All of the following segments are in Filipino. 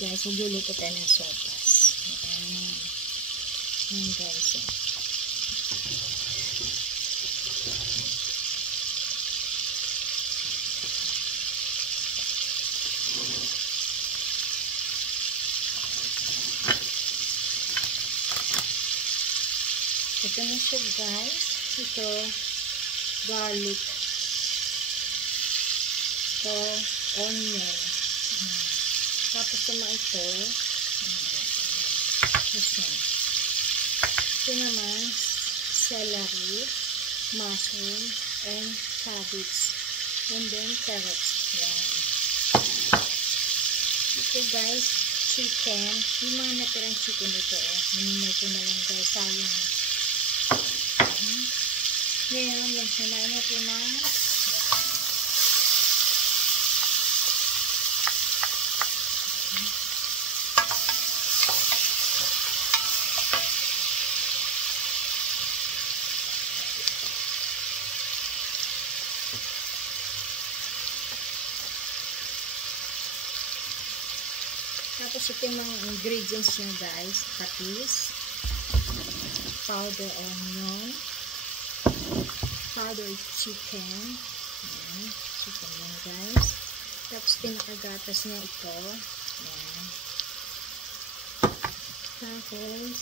Guys, magluluto tayo ng sopas. Ayan. Ayan guys. Ito na siya guys. Ito, garlic. Ito, onion. Tapos naman ito. Ito naman, celery, mushroom, and cabbage. And then carrots. Yan. Ito guys, chicken. Yung mga natirang chicken ito. Hinimay ko na lang guys. Sayang. Ngayon, magsanain ito na. Tapos ito yung mga ingredients niya guys. Patis, powder onion, powder chicken. Ayan, chicken yan guys. Tapos pinakagatas niya ito. Ayan. Tapos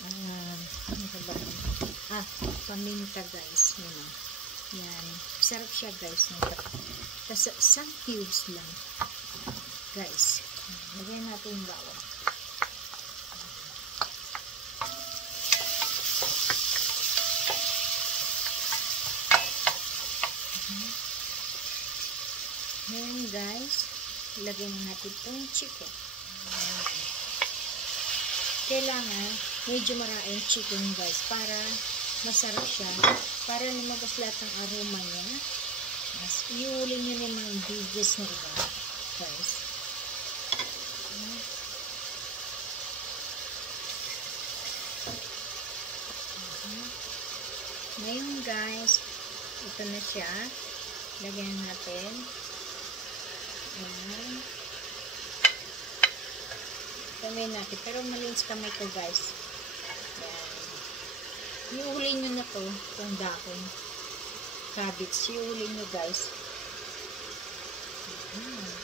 ano ba? Paminta guys. Yan. Yan. Sarap siya guys. Tapos some cubes lang. Guys, lagyan natin yung bawang. Ngayon guys, lagyan natin itong chicken. Kailangan medyo maraming chicken guys para masarap siya. Para lumabas lahat ng aroma niya. Iuli nyo na yung mga ingredients na ito guys. Ngayon guys, ito na siya. Lagyan natin. Ayan. Kamay natin. Pero malinis kamay ko guys. Ayan. Iuhuli nyo na to. Itong dahon. Cabbage. Iuhuli nyo guys. Ayan.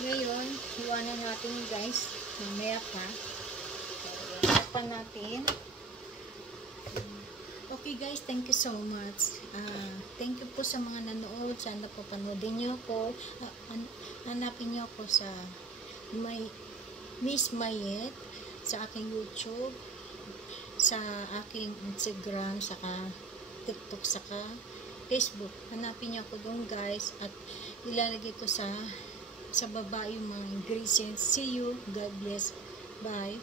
Ngayon, iwanan natin guys. Mamaya pa. Iwanan natin. Okay guys, thank you so much. Thank you po sa mga nanood. Sana po panoodin nyo ako. Hanapin nyo ako sa Miss Mayet sa aking YouTube, sa aking Instagram, saka TikTok, saka Facebook. Hanapin nyo ako doon guys. At ilalagay ko sa baba yung mga ingredients. See you. God bless. Bye.